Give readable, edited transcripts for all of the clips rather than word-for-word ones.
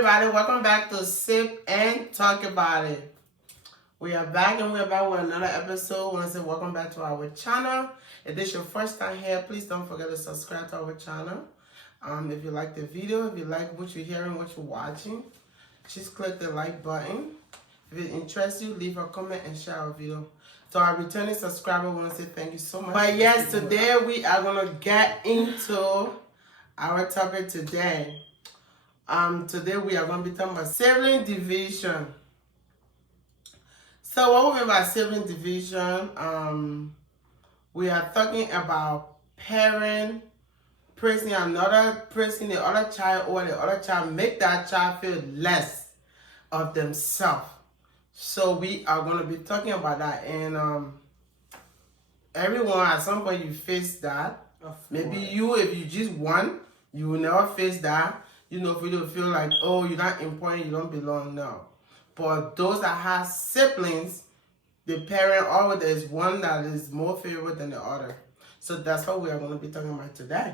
everybody, welcome back to Sip and Talk About It. We are back and we're back with another episode. I want to say welcome back to our channel. If this is your first time here, please don't forget to subscribe to our channel. If you like the video, if you like what you're hearing, what you're watching, just click the like button. If it interests you, leave a comment and share our video. To our returning subscriber, I want to say thank you so much. But yes, today we are going to get into our topic today. Today we are going to be talking about sibling division. So what we mean by sibling division, we are talking about parent praising another, praising the other child, or the other child make that child feel less of themselves. So we are going to be talking about that, and everyone at some point you face that. Maybe you, if you just one, you will never face that. You know, if you don't feel like, oh, you're not important, you don't belong, no. But those that have siblings, the parent always there's one that is more favorite than the other. So that's what we are going to be talking about today.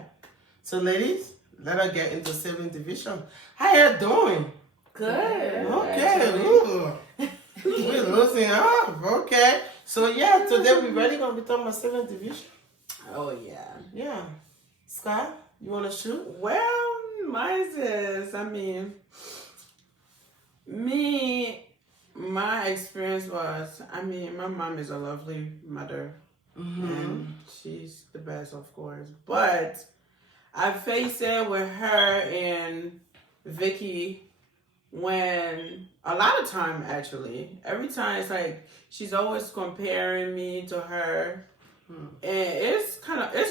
So ladies, let us get into sibling division. How you doing? Good. Okay. Ooh. We're losing up. Okay. So yeah, today we're really going to be talking about sibling division. Oh, yeah. Yeah. Scott, you want to shoot? Well, mine is, my experience was, my mom is a lovely mother. And she's the best, of course. But I faced it with her and Vicky when, a lot of time actually, every time it's like, she's always comparing me to her. And it's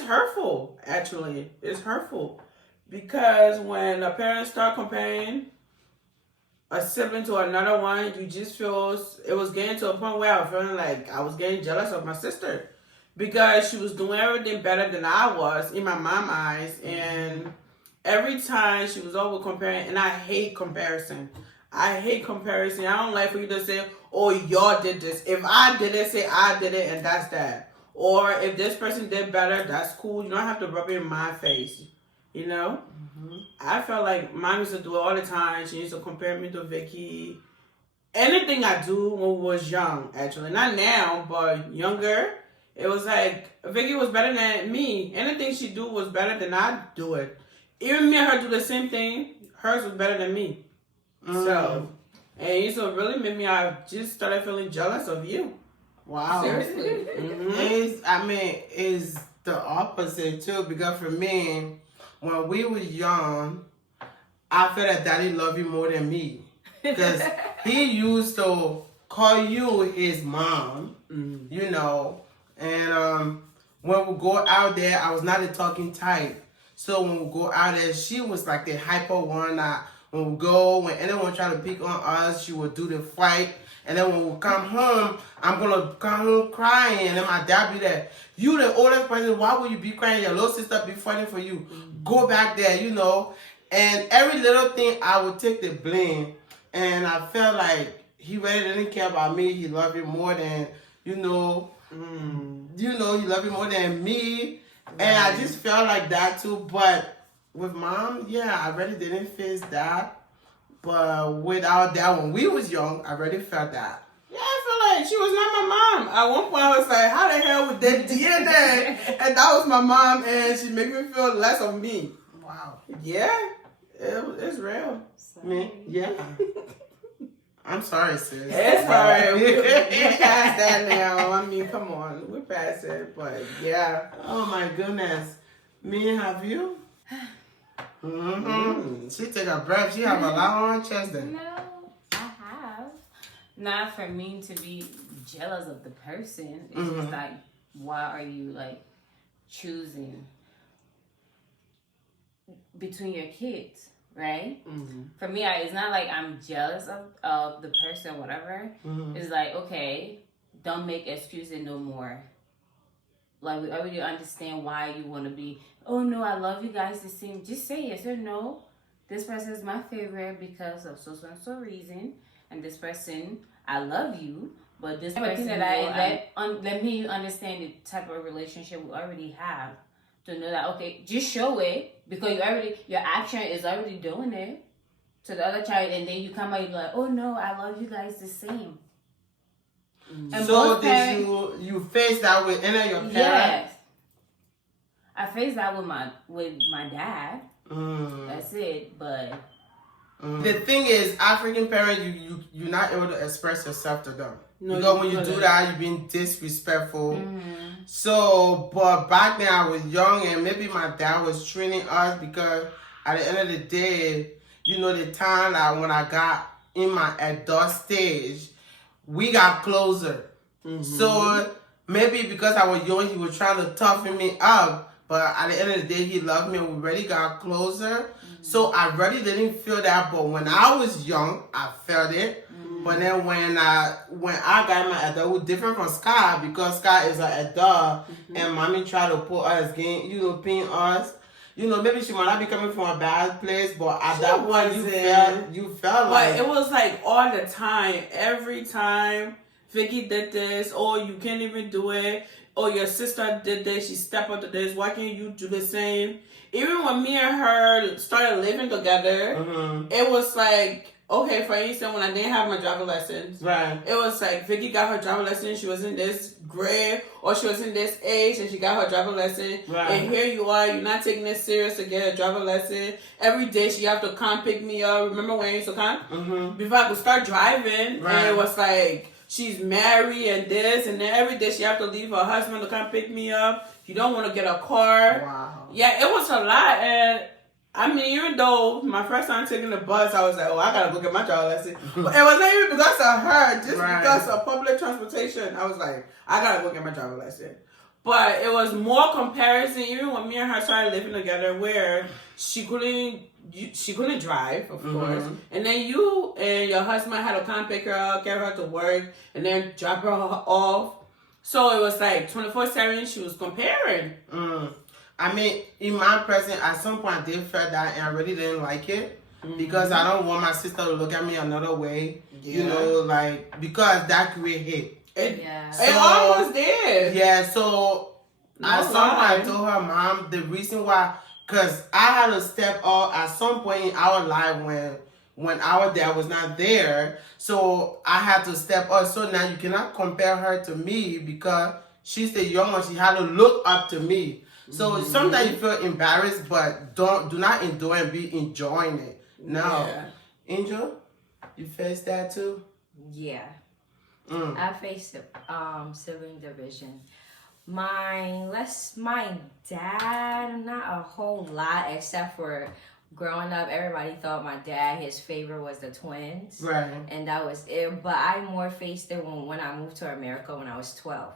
hurtful, actually. It's hurtful. Because when a parent start comparing a sibling to another one, you just feel, it was getting to a point where I was feeling like I was getting jealous of my sister. Because she was doing everything better than I was in my mom's eyes. And every time she was always comparing, and I hate comparison. I don't like for you to say, oh, y'all did this. If I did it, say I did it, and that's that. Or if this person did better, that's cool. You don't have to rub it in my face. You know? I felt like mom used to do it all the time. She used to compare me to Vicky. Anything I do when we was young, actually. Not now, but younger. It was like, Vicky was better than me. Anything she do was better than I do it. Even me and her do the same thing. Hers was better than me. So, and it used to really make me, I just started feeling jealous of you. Wow. Seriously. It's the opposite too, because for me, when we were young, I felt that daddy loved you more than me. Because he used to call you his mom, you know, and when we go out there, I was not a talking type. So when we go out there, she was like the hyper one that when we go, when anyone try to pick on us, she would do the fight. And then when we come home, I'm going to come home crying. And then my dad be there. You the oldest person, why would you be crying? Your little sister be fighting for you. Go back there, you know. And every little thing, I would take the blame. And I felt like he really didn't care about me. He loved you more than, he loved you more than me. And I just felt like that too. But with mom, yeah, I really didn't face that. But without that, when we was young, I already felt that. Yeah, I feel like she was not my mom. At one point, I was like, how the hell would that DNA? And that was my mom, and she made me feel less of me. Wow. Yeah, it's real. Me? Yeah. I'm sorry, sis. It's alright. We're past that now. Come on. We're past it. But, yeah. Oh, my goodness. Me, have you? She take a breath. She have a lot on her chest then. No, I have. Not for me to be jealous of the person. It's just like, why are you like choosing between your kids, right? For me, it's not like I'm jealous of the person, whatever. It's like, okay, don't make excuses no more. Like, we already understand why you want to be, oh no, I love you guys the same. Just say yes or no. This person is my favorite because of so and so reason. And this person, I love you. But this person that let me understand the type of relationship we already have. To know that, okay, just show it. Because your action is already doing it. to the other child, and then you come out, you be like, oh no, I love you guys the same. And So did you face that with any of your parents? Yes. I faced that with my dad. That's it. But the thing is, African parents, you're not able to express yourself to them. No, because when you do that, you're being disrespectful. So, but back then I was young, and maybe my dad was training us, because at the end of the day, you know, the time that when I got in my adult stage, we got closer. So maybe because I was young, he was trying to toughen me up. But at the end of the day, he loved me, and we really got closer. So I really didn't feel that. But when I was young, I felt it. But then when I got my adult, it was different from Sky, because Sky is an adult, and mommy tried to put us again, you know, pin us. You know, maybe she might not be coming from a bad place, but at that point you felt like. But it was like all the time. Every time Vicky did this, or you can't even do it, or your sister did this, she stepped up to this, why can't you do the same? Even when me and her started living together, it was like, okay, for instance, when I didn't have my driver license, Right. it was like Vicky got her driver license, she was in this grade, or she was in this age, and she got her driver license, Right. and here you are, you're not taking it serious to get a driver license. Every day she have to come pick me up. Remember when I used to come? Before I could start driving, Right. and it was like, she's married and this, and then every day she have to leave her husband to come pick me up. You don't want to get a car. Wow. Yeah, it was a lot, and I mean, even though my first time taking the bus, I was like, oh, I gotta go get my driver's license. But it was not even because of her, just because of public transportation. I was like, I gotta go get my driver's license. But it was more comparison, even when me and her started living together, where she couldn't drive, of course. And then you and your husband had to come pick her up, get her to work, and then drop her off. So it was like 24/7, she was comparing. I mean, in my present, at some point I did feel that, and I really didn't like it, because I don't want my sister to look at me another way. You know, like, because that create hate. It almost did. Yeah, so at some point I told her mom the reason why, because I had to step up at some point in our life when our dad was not there. So I had to step up. So now you cannot compare her to me, because she's the young one. She had to look up to me. So sometimes you feel embarrassed, but do not endure and be enjoying it. No. Yeah. Angel, you face that too? Yeah. I faced sibling division. My dad, not a whole lot, except for growing up, everybody thought my dad, his favorite was the twins. Right. And that was it. But I more faced it when I moved to America when I was 12.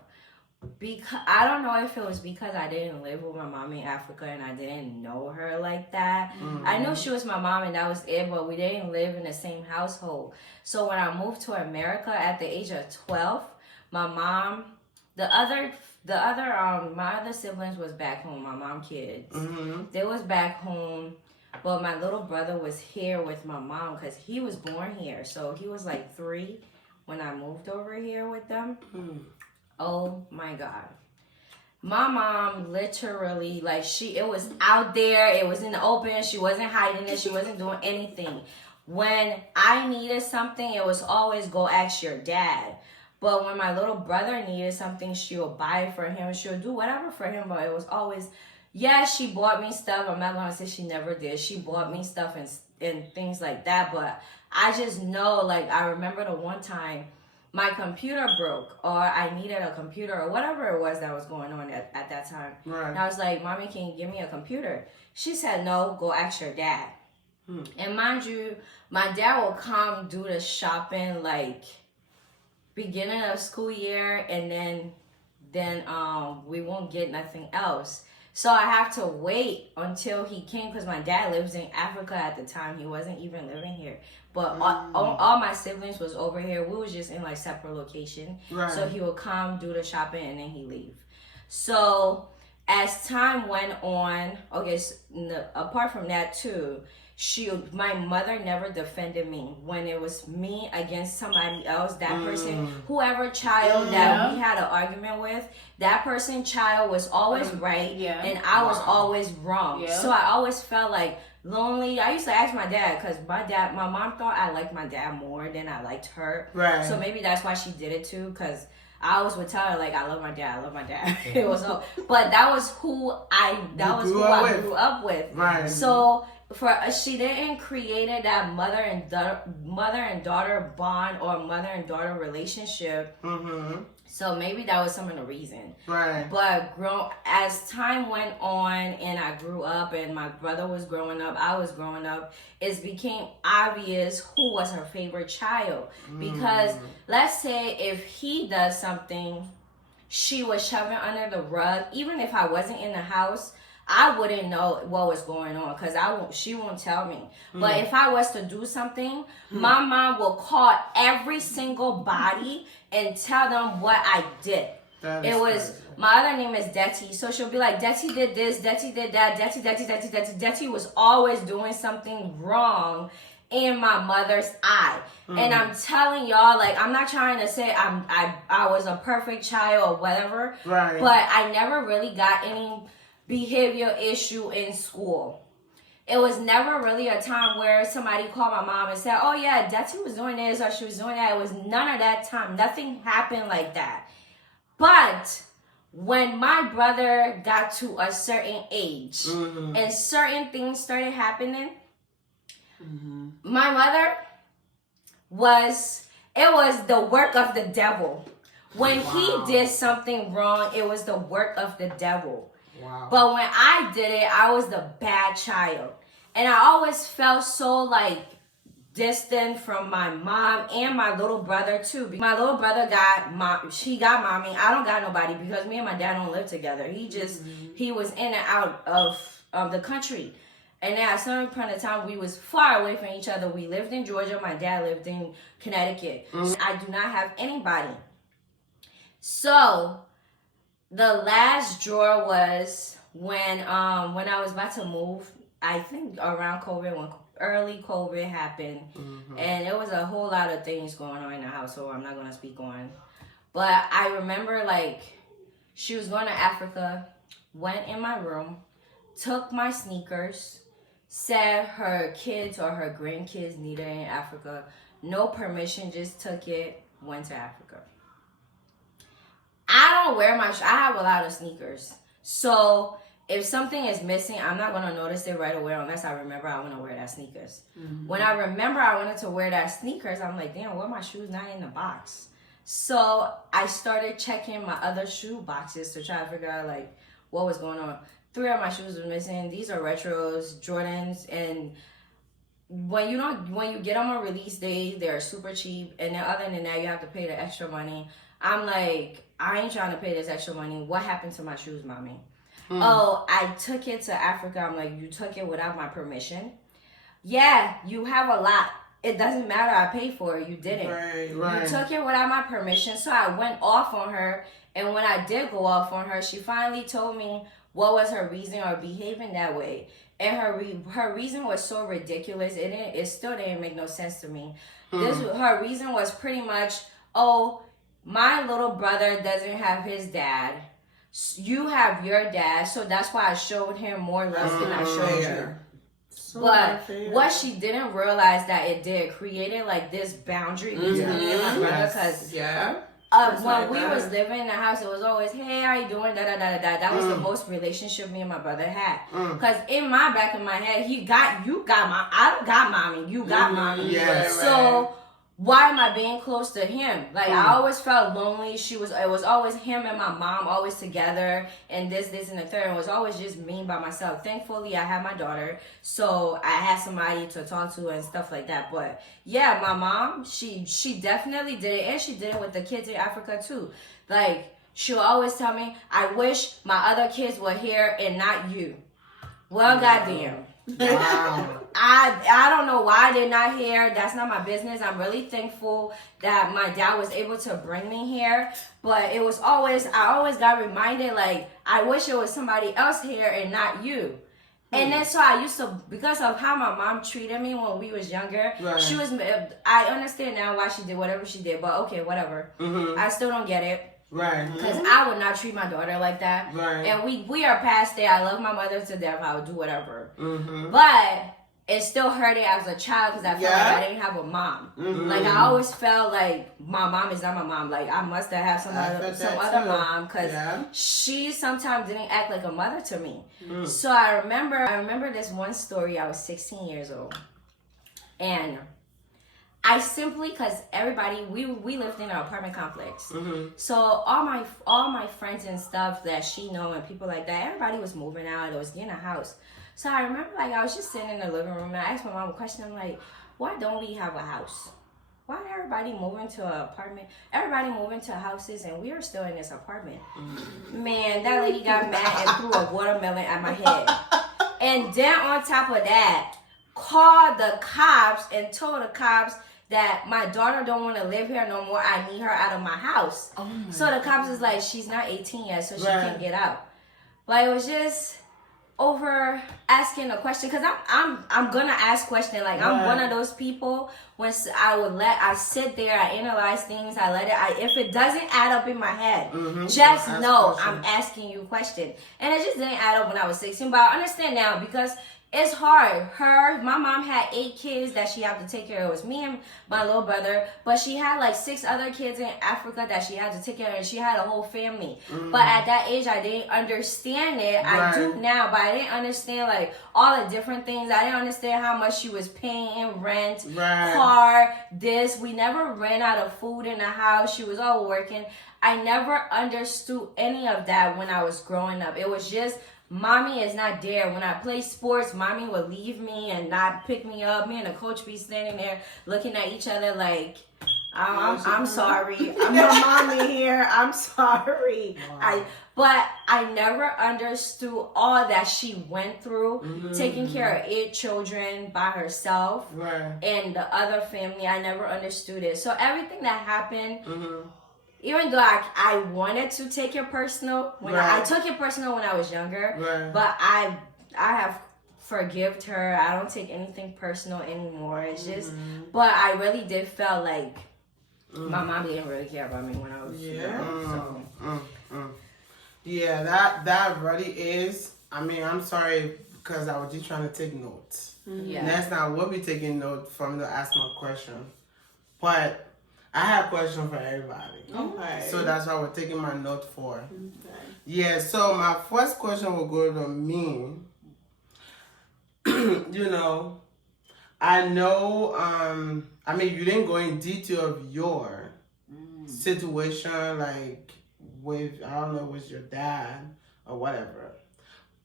Because I don't know if it was because I didn't live with my mom in Africa and I didn't know her like that. I knew she was my mom and that was it, but we didn't live in the same household. So when I moved to America at the age of 12, my mom, my other siblings was back home, my mom kids. They was back home, but my little brother was here with my mom because he was born here. So he was like 3 when I moved over here with them. Oh my God. My mom literally, like, it was out there, it was in the open, she wasn't hiding it, she wasn't doing anything. When I needed something, it was always go ask your dad. But when my little brother needed something, she'll buy it for him, she'll do whatever for him, but it was always, she bought me stuff. I'm not gonna say she never did. She bought me stuff and things like that, but I just know, like, I remember the one time my computer broke, or I needed a computer, or whatever it was that was going on at that time. Right. And I was like, Mommy, can you give me a computer? She said, no, go ask your dad. And mind you, my dad will come do the shopping, like, beginning of school year, and then we won't get nothing else. So I have to wait until he came, because my dad lives in Africa at the time. He wasn't even living here. But all my siblings was over here. We was just in, like, separate location. Right. So he would come, do the shopping, and then he leave. So as time went on, apart from that too, my mother never defended me when it was me against somebody else. That person, whoever child that we had an argument with, that person child was always right, and I was always wrong. So I always felt like lonely. I used to ask my dad because my mom thought I liked my dad more than I liked her. Right. So maybe that's why she did it too. Because I always would tell her like, I love my dad. I love my dad. It was so, but that was who I grew up with. Right. So she didn't create that mother and daughter bond or mother and daughter relationship. Mm-hmm. So maybe that was some of the reason. Right. But as time went on and I grew up and my brother was growing up, I was growing up, it became obvious who was her favorite child. Because let's say if he does something, she was shoving under the rug. Even if I wasn't in the house, I wouldn't know what was going on because she won't tell me. But if I was to do something, my mom will call every single body and tell them what I did. My other name is Detty, so she'll be like, Detty did this, Detty did that, Detty was always doing something wrong in my mother's eye. And I'm telling y'all, like, I'm not trying to say I was a perfect child or whatever, right. But I never really got any behavior issue in school. It was never really a time where somebody called my mom and said, oh yeah, Detty was doing this or she was doing that. It was none of that time. Nothing happened like that. But when my brother got to a certain age and certain things started happening, my mother it was the work of the devil. When he did something wrong, it was the work of the devil. Wow. But when I did it, I was the bad child. And I always felt so like distant from my mom and my little brother too. My little brother got mommy. I don't got nobody because me and my dad don't live together. He was in and out of the country. And then at a certain point in time, we was far away from each other. We lived in Georgia. My dad lived in Connecticut. I do not have anybody. So the last draw was when I was about to move, I think around COVID, when early COVID happened, and there was a whole lot of things going on in the household I'm not going to speak on. But I remember, like, she was going to Africa, went in my room, took my sneakers, said her kids or her grandkids needed it in Africa. No permission, just took it, went to Africa. I don't wear I have a lot of sneakers. So if something is missing, I'm not going to notice it right away unless I remember I want to wear that sneakers. When I remember I wanted to wear that sneakers, I'm like, damn, why are my shoes not in the box? So I started checking my other shoe boxes to try to figure out, like, what was going on. 3 of my shoes were missing. These are retros, Jordans, and when you get them on release day, they're super cheap. And then other than that, you have to pay the extra money. I'm like, I ain't trying to pay this extra money. What happened to my shoes, mommy? Oh, I took it to Africa. I'm like, you took it without my permission? Yeah, you have a lot. It doesn't matter. I paid for it. You didn't. Right. You took it without my permission. So I went off on her. And when I did go off on her, she finally told me what was her reason or behaving that way. And her reason was so ridiculous. It still didn't make no sense to me. Her reason was pretty much, oh, my little brother doesn't have his dad. You have your dad, so that's why I showed him more love than I showed you. So but what she didn't realize that it did created like this boundary between me and my brother, because when we was living in the house, it was always, hey, how you doing? That was the most relationship me and my brother had. Because in my back of my head, I don't got mommy, you got mommy. So why am I being close to him? Like, I always felt lonely. It was always him and my mom always together, and this, and the third. It was always just me by myself. Thankfully, I had my daughter, so I had somebody to talk to and stuff like that. But yeah, my mom, she definitely did it, and she did it with the kids in Africa too. Like, she'll always tell me, I wish my other kids were here and not you. Well, goddamn. Wow. I don't know why they're not here. That's not my business. I'm really thankful that my dad was able to bring me here. But I always got reminded, like, I wish it was somebody else here and not you. And then so I used to, because of how my mom treated me when we was younger, I understand now why she did whatever she did, but okay, whatever. I still don't get it. Right. Because I would not treat my daughter like that. Right. And we are past there. I love my mother to death. I would do whatever. Mm-hmm. But it still hurted as a child because I felt Yeah. like I didn't have a mom. Mm-hmm. Like I always felt like my mom is not my mom. Like I must have had some I other felt that other too. mom because Yeah. she sometimes didn't act like a mother to me. Mm. So I remember this one story. I was 16 years old, and I simply, because everybody, we lived in an apartment complex. Mm-hmm. So all my friends and stuff that she know and people like that, everybody was moving out. It was getting a house. So I remember like I was just sitting in the living room and I asked my mom a question. I'm like, why don't we have a house? Why everybody moving to an apartment? Everybody moving to houses and we are still in this apartment. Man, that lady got mad and threw a watermelon at my head. And then on top of that, called the cops and told the cops that my daughter don't want to live here no more. I need her out of my house. Oh my So the cops is like, she's not 18 yet, so she Right. can't get out. But it was just over asking a question because I'm gonna ask question. Like I'm Right. one of those people when I sit there, I analyze things, if it doesn't add up in my head, Mhm. just Ask know question. I'm asking you a question. And it just didn't add up when I was 16. But I understand now because it's hard. My mom had 8 kids that she had to take care of. It was me and my little brother, but she had like 6 other kids in Africa that she had to take care of, and she had a whole family. But at that age, I didn't understand it. I do Right. now, but I didn't understand like all the different things. I didn't understand how much she was paying, rent, Right. car, this. We never ran out of food in the house. She was all working. I never understood any of that when I was growing up. It was just mommy is not there. When I play sports, mommy would leave me and not pick me up. Me and the coach be standing there looking at each other like, I'm sorry. I'm your mommy here. I'm sorry. Wow. But I never understood all that she went through, Mhm. taking care of 8 children by herself Right. and the other family. I never understood it. So everything that happened, Mm-hmm. even though I wanted to take it personal, I Right. took it personal when I was younger, Right. but I have forgived her. I don't take anything personal anymore. It's just, but I really did feel like my mom didn't really care about me when I was young. So. Yeah, that really is. I mean, I'm sorry because I was just trying to take notes. Yeah. Next time we'll be taking notes from the ask my question. But I have a question for everybody. Okay. So that's why we're taking my note for. Okay. Yeah, so my first question will go to me. I know, I mean, you didn't go in detail of your situation, like with, I don't know, with your dad or whatever.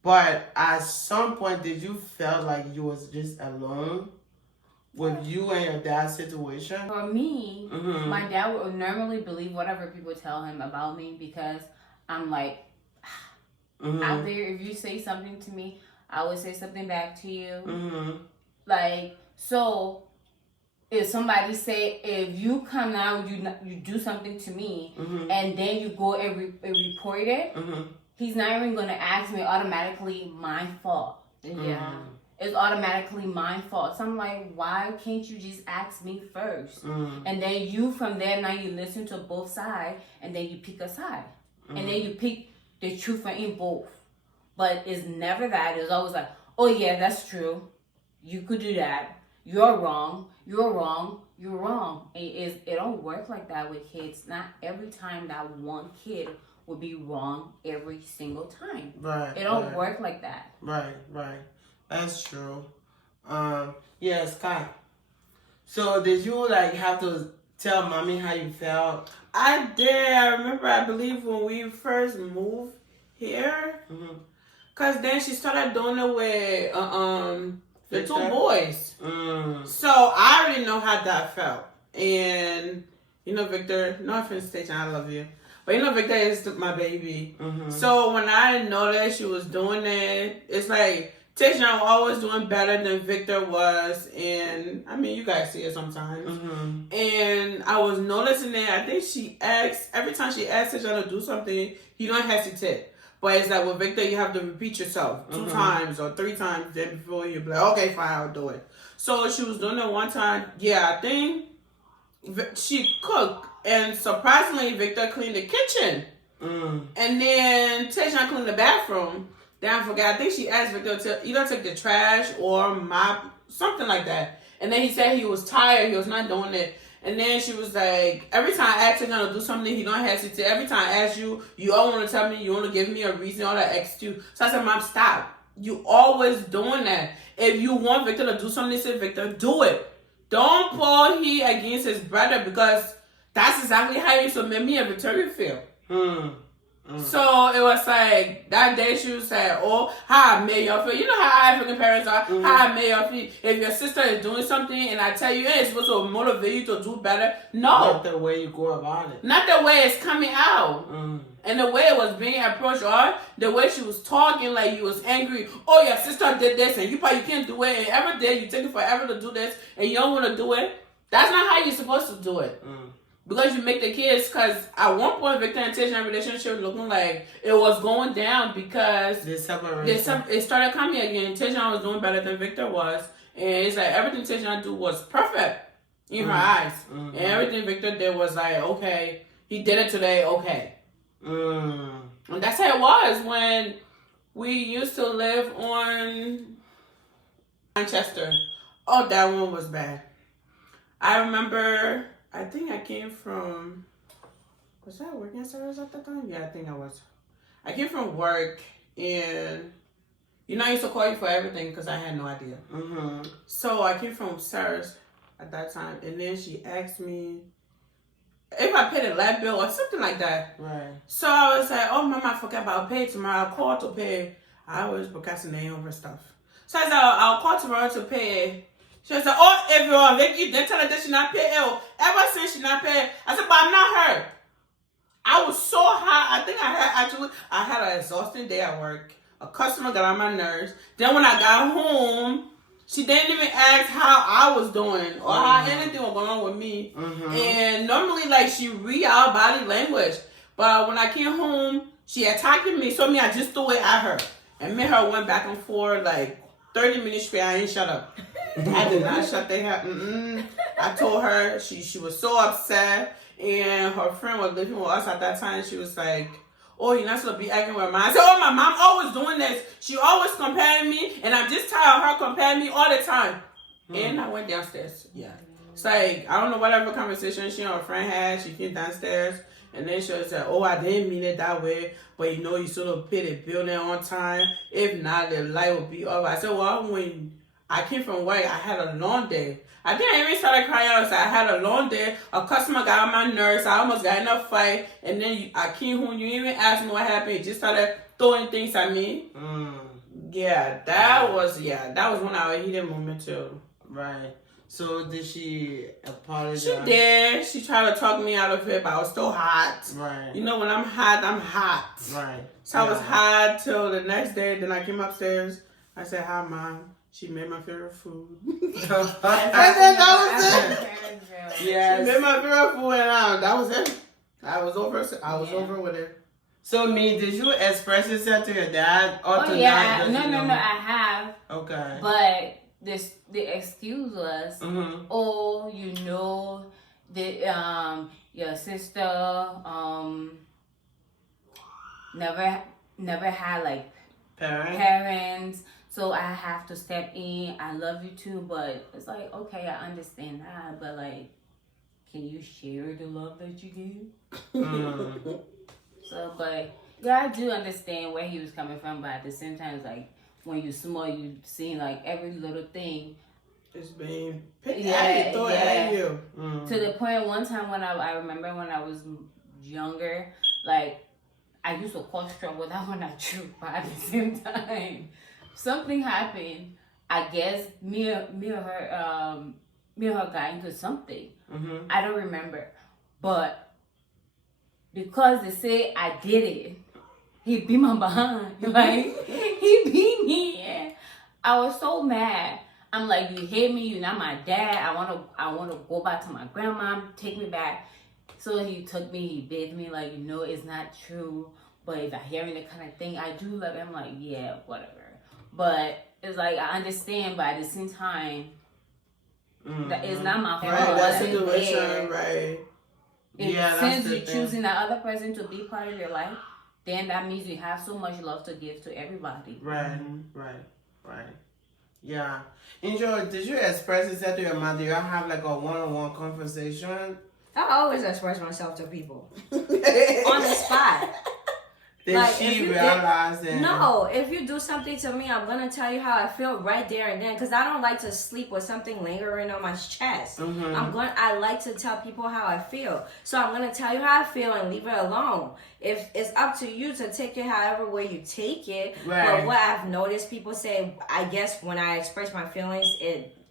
But at some point, did you feel like you was just alone with you and your dad's situation? For me, Mhm. my dad would normally believe whatever people tell him about me because I'm like, out there, if you say something to me, I would say something back to you. Mm-hmm. Like, so if somebody say, if you come out, you do something to me, Mm-hmm. and then you go and report it, Mm-hmm. he's not even going to ask me automatically my fault. Yeah. It's automatically my fault. So I'm like, why can't you just ask me first? Mm-hmm. And then you, from there, now you listen to both sides, and then you pick a side. And then you pick the truth in both. But it's never that. It's always like, oh yeah, that's true. You could do that. You're wrong. You're wrong. You're wrong. It don't work like that with kids. Not every time that one kid will be wrong every single time. Right. It don't right. work like that. Right, right. That's true. Yeah, Scott. So did you like have to tell mommy how you felt? I did. I remember, I believe, when we first moved here. Mm-hmm. Because then she started doing it with the 2 Victor? boys. Mm. So I already know how that felt. And, Victor, no offense, Station, I love you. But, Victor is my baby. Mm-hmm. So when I noticed she was doing it, it's like, Tayshawn was always doing better than Victor was. And, I mean, you guys see it sometimes. Mm-hmm. And I was noticing it. I think she asks, every time she asks Tayshawn to do something, he don't hesitate. But it's like with Victor, you have to repeat yourself 2 times or 3 times then before you be like, okay, fine, I'll do it. So she was doing it one time. Yeah, I think she cooked, and surprisingly, Victor cleaned the kitchen. And then Tayshaun cleaned the bathroom. Then I forgot. I think she asked Victor to either take the trash or mop, something like that. And then he said he was tired. He was not doing it. And then she was like, every time I ask him to do something, he don't hesitate. Every time I ask you, you all want to tell me, you want to give me a reason, all that excuse. So I said, Mom, stop. You always doing that. If you want Victor to do something, say, Victor, do it. Don't pull he against his brother, because that's exactly how you should make me and Victoria feel. So it was like that day she was saying, oh, how I made y'all feel. You know how African parents are, how I made y'all feel. If your sister is doing something and I tell you, hey, it's supposed to motivate you to do better. No. Not the way you go about it. Not the way it's coming out. And the way it was being approached, or the way she was talking, like you was angry. Oh, your sister did this and you probably can't do it. And every day you take it forever to do this and you don't want to do it. That's not how you're supposed to do it. Because you make the kids, because at one point Victor and Tayshaun relationship looking like it was going down because They separated. it started coming again. Tayshaun was doing better than Victor was. And it's like everything Tayshaun do was perfect in her eyes. And everything Victor did was like, okay, he did it today, okay. And that's how it was when we used to live on Manchester. Oh, that one was bad. I remember, I think I came from, was I working at Sarah's at the time? Yeah, I think I was. I came from work, and you know I used to call you for everything because I had no idea. So I came from Sarah's at that time, and then she asked me if I paid a light bill or something like that. Right. So I was like, oh, Mama, I forgot about pay tomorrow. I'll call to pay. I always procrastinate over stuff. So I said, I'll call tomorrow to pay. She was like, oh, if you're Vicky, then tell her that she not pay. Ever since she not pay, I said, but I'm not her. I was so hot. I think I had an exhausting day at work. A customer got on my nerves. Then when I got home, she didn't even ask how I was doing or how anything was going on with me. And normally, like, she read our body language. But when I came home, she attacked me. So I just threw it at her. And me and her went back and forth like 30 minutes straight. I ain't shut up. I did not shut the hell. I told her she was so upset, and her friend was living with us at that time. She was like, oh, you're not supposed to be acting with mom. I said, oh, my mom always doing this. She always comparing me, and I'm just tired of her comparing me all the time. And I went downstairs. Yeah. It's like, I don't know whatever conversation she and her friend had. She came downstairs, and then she was like, oh, I didn't mean it that way, but you know, you should have paid the bill there on time. If not, the light would be off. I said, well, when I came from work, I had a long day. I think I even started crying out. I had a long day. A customer got on my nerves. I almost got in a fight. And then I came home. You even asked me what happened. You just started throwing things at me. Yeah, that was when I was a heated moment too. Right. So did she apologize? She did. She tried to talk me out of it, but I was still hot. Right. You know, when I'm hot, I'm hot. Right. So I was hot till the next day. Then I came upstairs. I said, hi, Mom. She made my favorite food. And then that was it. Yes. She made my favorite food, and that was it. I was over with it. So, did you express yourself to your dad? Or to No, I have. Okay. But the excuse was, oh, you know, your sister never had like parents. So I have to step in. I love you too, but it's like, okay, I understand that, but like, can you share the love that you give? So, but yeah, I do understand where he was coming from, but at the same time, it's like when you're small, you see like every little thing. It's being picked at you. To the point, one time when I remember when I was younger, like I used to cause trouble. That one not true, but at the same time. Something happened. I guess me and her got into something. I don't remember, but because they say I did it, he beat my behind. Like he beat me. I was so mad. I'm like, you hate me. You're not my dad. I wanna go back to my grandma. Take me back. So he took me. He begged me like, it's not true. But if I hearing that kind of thing, I do love him. I'm like, yeah, whatever. But it's like, I understand, but at the same time, That is not my fault. Right, that Like, situation, right. Yeah, that's since the you're thing. choosing that other person to be part of your life, then that means you have so much love to give to everybody. Right, right. Yeah. Enjoy, did you express yourself to your mother? Do y'all have like a one-on-one conversation? I always express myself to people on the spot. Did Like, if she you realize that? No, if you do something to me, I'm gonna tell you how I feel right there and then. Because I don't like to sleep with something lingering on my chest. I like to tell people how I feel. So I'm gonna tell you how I feel and leave it alone. If it's up to you to take it however way you take it. Right. But what I've noticed people say, I guess when I express my feelings,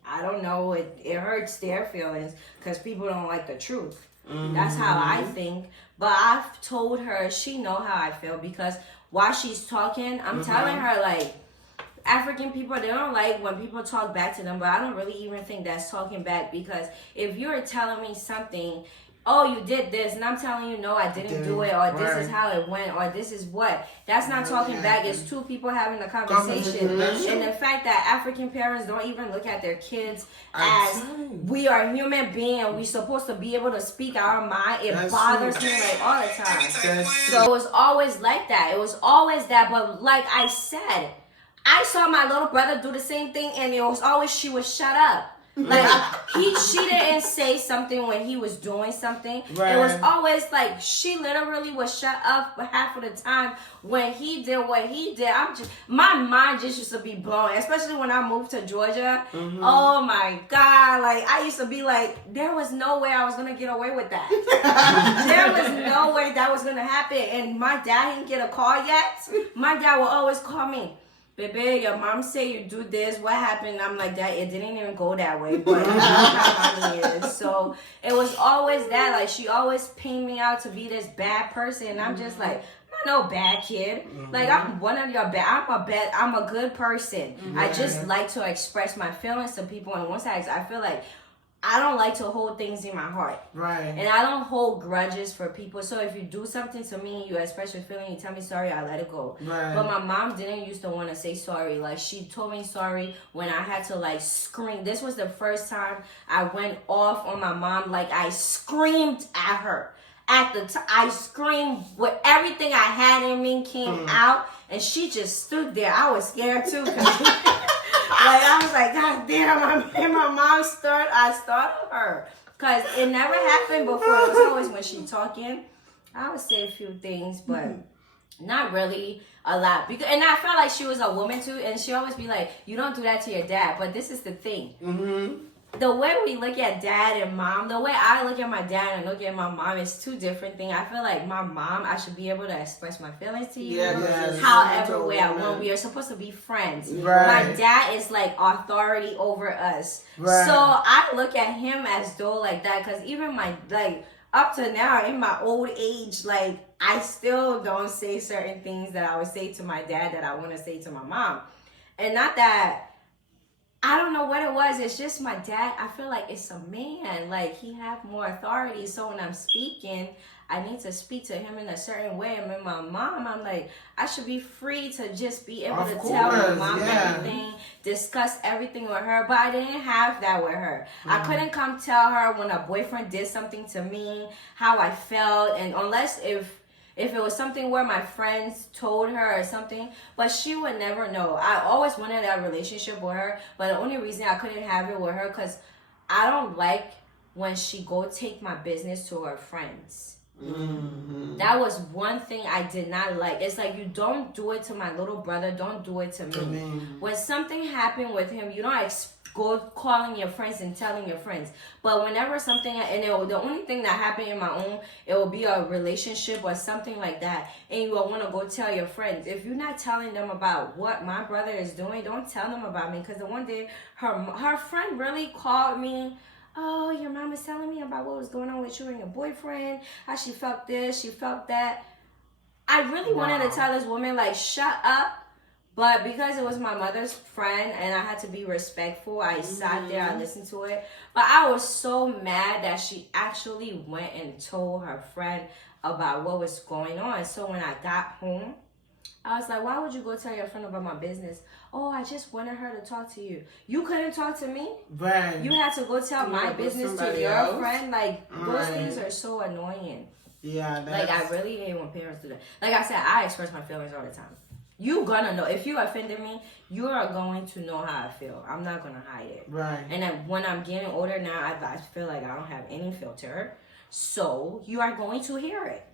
I don't know, it hurts their feelings because people don't like the truth. That's how I think. But I've told her she know how I feel because while she's talking, I'm telling her like African people, they don't like when people talk back to them, but I don't really even think that's talking back because if you're telling me something, oh, you did this, and I'm telling you, no, I didn't do it, or this is how it went, or this is what. That's not talking back. It's two people having a conversation. And the fact that African parents don't even look at their kids as we are human beings and we're supposed to be able to speak our mind, it bothers me like all the time. So it was always like that. It was always that. But like I said, I saw my little brother do the same thing, and it was always she would shut up. Like she didn't say something when he was doing something. Right. It was always like she literally would shut up half of the time when he did what he did. My mind just used to be blown, especially when I moved to Georgia. Oh my God! Like I used to be like, there was no way I was gonna get away with that. There was no way that was gonna happen. And my dad didn't get a call yet. My dad will always call me. Baby, your mom say you do this. What happened? I'm like, that it didn't even go that way, but you know how mommy is. So it was always that. Like she always painted me out to be this bad person, and I'm just like, I'm not no bad kid. Like I'm one of your bad. I'm a good person. I just like to express my feelings to people, and once I feel like I don't like to hold things in my heart. Right. And I don't hold grudges for people. So if you do something to me, you express your feeling, you tell me sorry, I let it go. Right. But my mom didn't used to want to say sorry. Like she told me sorry when I had to like scream. This was the first time I went off on my mom. Like I screamed at her. I screamed with everything I had in me came out. And she just stood there. I was scared too. Like, I was like, God damn, my mom I startled her. Because it never happened before. It was always when she talking. I would say a few things, but not really a lot. And I felt like she was a woman too. And she always be like, you don't do that to your dad. But this is the thing. The way we look at dad and mom, the way I look at my dad and look at my mom is two different things. I feel like my mom, I should be able to express my feelings to you. However way I want. We are supposed to be friends. Right. My dad is like authority over us. Right. So I look at him as though like that because even up to now in my old age, like I still don't say certain things that I would say to my dad that I want to say to my mom. And not that I don't know what it was. It's just my dad. I feel like it's a man. Like he have more authority. So when I'm speaking, I need to speak to him in a certain way. And with my mom, I'm like, I should be free to just be able to tell my mom everything, discuss everything with her. But I didn't have that with her. I couldn't come tell her when a boyfriend did something to me, how I felt. And unless if it was something where my friends told her or something, but she would never know. I always wanted that relationship with her, but the only reason I couldn't have it with her because I don't like when she go take my business to her friends. That was one thing I did not like. It's like, you don't do it to my little brother, don't do it to me. When something happened with him, you don't go calling your friends and telling your friends. But whenever something, the only thing that happened in my own, it will be a relationship or something like that, and you will want to go tell your friends. If you're not telling them about what my brother is doing, don't tell them about me. Because the one day her friend really called me. Oh, your mom is telling me about what was going on with you and your boyfriend, how she felt this, she felt that. I really wanted to tell this woman, like, shut up. But because it was my mother's friend and I had to be respectful, I sat there, I listened to it. But I was so mad that she actually went and told her friend about what was going on. So when I got home, I was like, why would you go tell your friend about my business? Oh, I just wanted her to talk to you. You couldn't talk to me? Right. You had to go tell my with business to somebody your else? friend? Like, those Right. things are so annoying. Yeah, Like, I really hate when parents do that. Like I said, I express my feelings all the time. You gonna know. If you offended me, you are going to know how I feel. I'm not gonna hide it. Right. And then when I'm getting older now, I feel like I don't have any filter. So, you are going to hear it.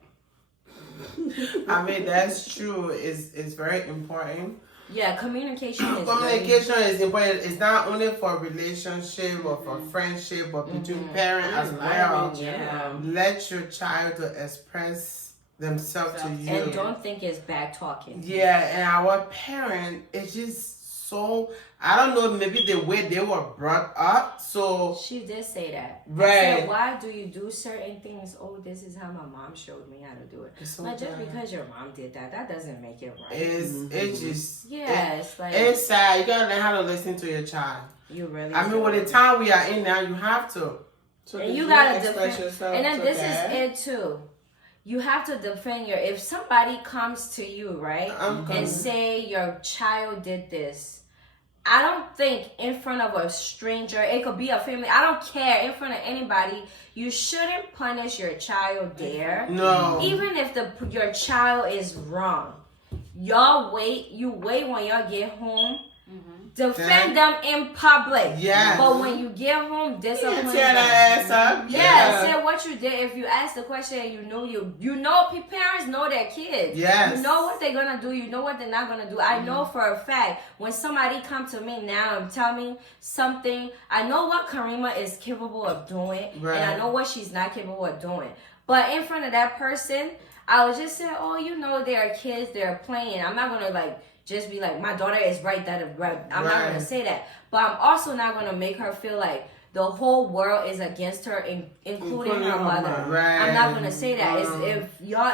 I mean, that's true. It's very important. Yeah, communication is Communication is important. It's not only for relationship or for friendship, but between parents as well. Yeah. Let your child to express themselves to you. And don't think it's bad talking. Yeah, and our parent is just so, I don't know, maybe the way they were brought up. So She did say that. I Right. said, why do you do certain things? Oh, this is how my mom showed me how to do it. it's so But just bad. because your mom did that, that doesn't make it right. It's just Yes, like it's sad. You gotta learn how to listen to your child. you really. I mean, do. with the time we are in now, you have to. So And did you gotta express defend. yourself And then to this dad? is it too. You have to defend your. If somebody comes to you, right, I'm coming. and say your child did this. I don't think in front of a stranger, it could be a family, I don't care, in front of anybody, you shouldn't punish your child there. No. Even if your child is wrong. You wait when y'all get home. Defend them in public. Yes. But when you get home, discipline Tear them. that ass up. Yeah, say what you did. If you ask the question and you know parents know their kids. Yes. You know what they're gonna do. You know what they're not gonna do. I know for a fact when somebody come to me now and tell me something, I know what Karima is capable of doing, Right. and I know what she's not capable of doing. But in front of that person, I was just saying, oh, you know, they are kids, they're playing. I'm not gonna just be like, my daughter is right, that is right. I'm not Right. gonna say that. But I'm also not gonna make her feel like the whole world is against her, including her mother. Right. I'm not gonna say that.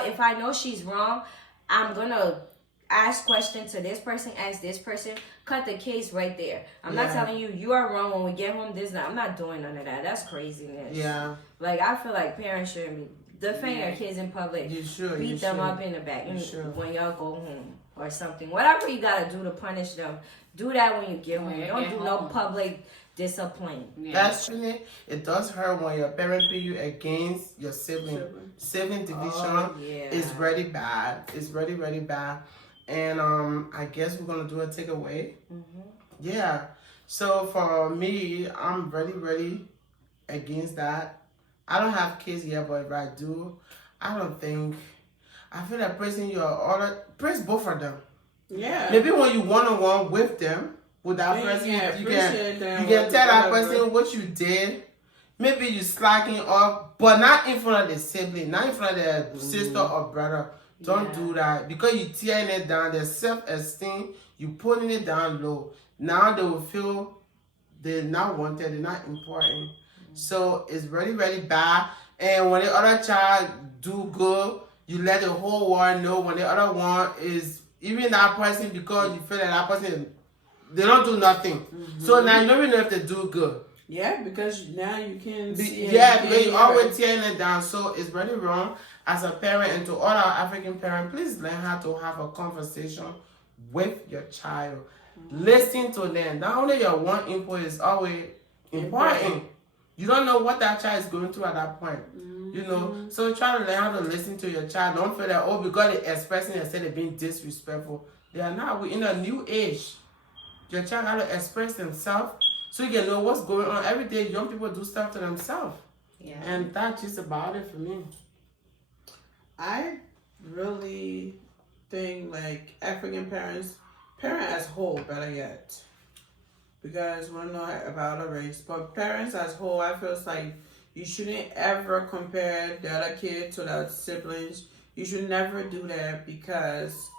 If I know she's wrong, I'm gonna ask questions to this person, ask this person, cut the case right there. I'm not Yeah. telling you are wrong when we get home. I'm not doing none of that. That's craziness. Yeah. Like, I feel like parents shouldn't be defend your kids in public. You should. Beat you them should. up in the back You should. when y'all go home or something. Whatever you gotta do to punish them, do that when you get home. you Don't get do no home. public discipline. Yeah. That's true. It does hurt when your parent put you against your sibling. Sibling division Oh, yeah. is really bad. It's really, really bad. And I guess we're gonna do a takeaway. Yeah. So for me, I'm really, really against that. I don't have kids yet, but if I do, I don't think. I feel like praising your order, praise both of them. Yeah. Maybe when you one-on-one with them, with that Then person, you can appreciate them you can with tell that whatever. person what you did. Maybe you slacking off, but not in front of the sibling, not in front of the sister or brother. Don't do that because you tearing it down. Their self-esteem, you putting it down low. Now they will feel they're not wanted, they're not important. So it's really, really bad. And when the other child do good, you let the whole world know. When the other one is even that person, because you feel that person, they don't do nothing. So now you don't even know if they do good. Yeah, because now you can see. Yeah, because you always tearing it down. So it's really wrong as a parent, and to all our African parents, please learn how to have a conversation with your child. Listen to them. Not only your one input is always important. You don't know what that child is going through at that point. You know, so try to learn how to listen to your child. Don't feel that, oh, because they're expressing instead of being disrespectful. They are not. We're in a new age. Your child got to express themselves so you can know what's going on. Every day, young people do stuff to themselves. Yeah. And that's just about it for me. I really think like African parent as whole, better yet. Because we don't know about a race, but parents as whole, I feel it's like you shouldn't ever compare the other kid to the siblings. You should never do that because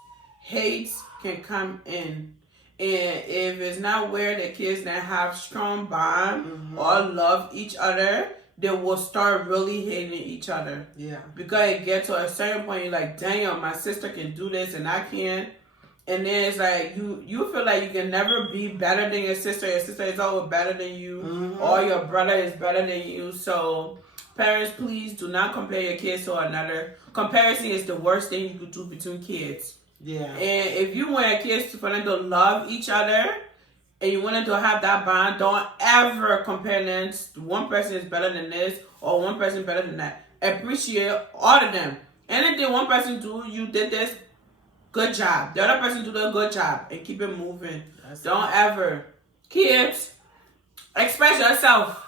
hate can come in. And if it's not where the kids that have strong bond or love each other, they will start really hating each other. Yeah. Because it gets to a certain point, you're like, damn, my sister can do this and I can't. And then it's like you feel like you can never be better than your sister. Your sister is always better than you, or your brother is better than you. So parents, please do not compare your kids to another. Comparison is the worst thing you could do between kids. Yeah. And if you want your kids for them to love each other and you want them to have that bond, don't ever compare them. One person is better than this or one person better than that. Appreciate all of them. Anything one person do, you did this, good job. The other person do the good job and keep it moving. Don't ever. Kids, express yourself.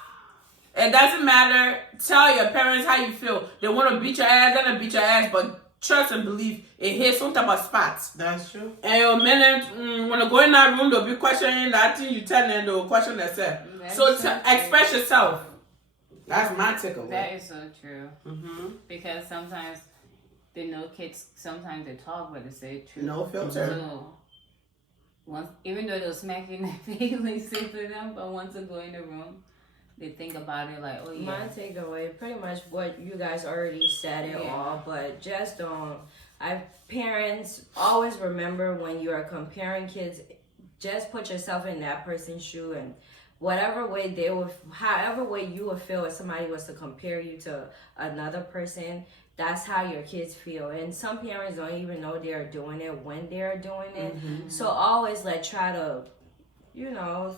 It doesn't matter. Tell your parents how you feel. They want to beat your ass, they're gonna beat your ass, but trust and believe it hits some type of spots. That's true. And your minute, when they go in that room, they'll be questioning that thing you tell them, they'll question themselves. So express yourself. That's my takeaway. That is so true. Mm-hmm. Because sometimes they know kids, sometimes they talk, but they say truth. No filter. So, once, even though they'll smack you in the face, they say to them, but once they go in the room, they think about it like, oh yeah. My takeaway, pretty much what you guys already said it all, but just don't. Parents always remember when you are comparing kids, just put yourself in that person's shoe, and whatever way they will, however way you would feel if somebody was to compare you to another person, that's how your kids feel. And some parents don't even know they're doing it when they're doing it. Mm-hmm. So always try to,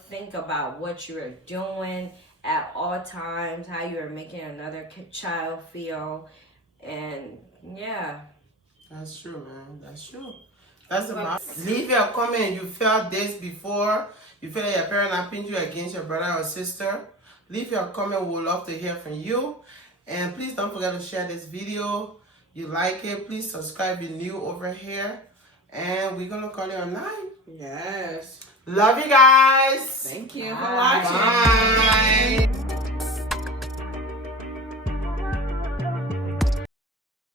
think about what you're doing at all times, how you're making another child feel. And yeah. That's true, man. That's true. That's about. Leave your comment. You felt this before. You feel like your parent not pinned you against your brother or sister. Leave your comment. We would love to hear from you. And please don't forget to share this video. You like it, please subscribe if you're new over here. And we're going to call it a night. Yes. Love you guys. Thank you for Bye. watching. Bye.